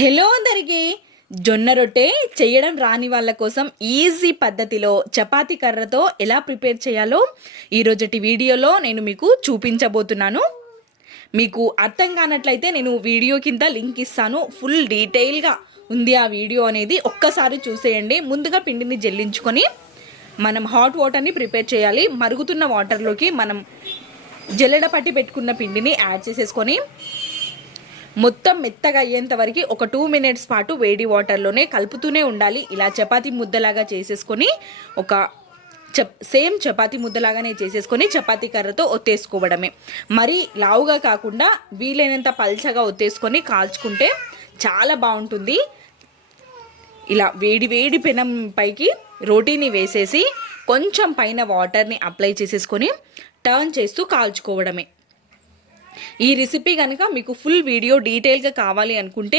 Hello అందరికీ. జొన్న రొట్టె చేయడం రాని వాళ్ళ కోసం ఈజీ పద్ధతిలో చపాతీ కర్రతో ఎలా ప్రిపేర్ చేయాలో ఈరోజటి వీడియోలో నేను మీకు చూపించబోతున్నాను. మీకు అర్థం కానట్లయితే నేను వీడియో కింద లింక్ ఇస్తాను. ఫుల్ డీటెయిల్గా ఉంది ఆ వీడియో అనేది ఒక్కసారి చూసేయండి. ముందుగా పిండిని జల్లించుకొని మనం హాట్ వాటర్ని ప్రిపేర్ చేయాలి. మరుగుతున్న వాటర్లోకి మనం జల్లెడ పట్టి పెట్టుకున్న పిండిని యాడ్ చేసేసుకొని మొత్తం మెత్తగా అయ్యేంత వరకు ఒక టూ మినిట్స్ పాటు వేడి వాటర్లోనే కలుపుతూనే ఉండాలి. ఇలా చపాతీ ముద్దలాగా చేసేసుకొని ఒక చప్ సేమ్ చపాతీ ముద్దలాగానే చేసేసుకొని చపాతీ కర్రతో ఒత్తేసుకోవడమే. మరీ లావుగా కాకుండా వీలైనంత పల్చగా ఒత్తేసుకొని కాల్చుకుంటే చాలా బాగుంటుంది. ఇలా వేడి వేడి పెనం పైకి రోటీని వేసేసి కొంచెం పైన వాటర్ని అప్లై చేసేసుకొని టర్న్ చేస్తూ కాల్చుకోవడమే. ఈ రెసిపీ కనుక మీకు ఫుల్ వీడియో డీటెయిల్గా కావాలి అనుకుంటే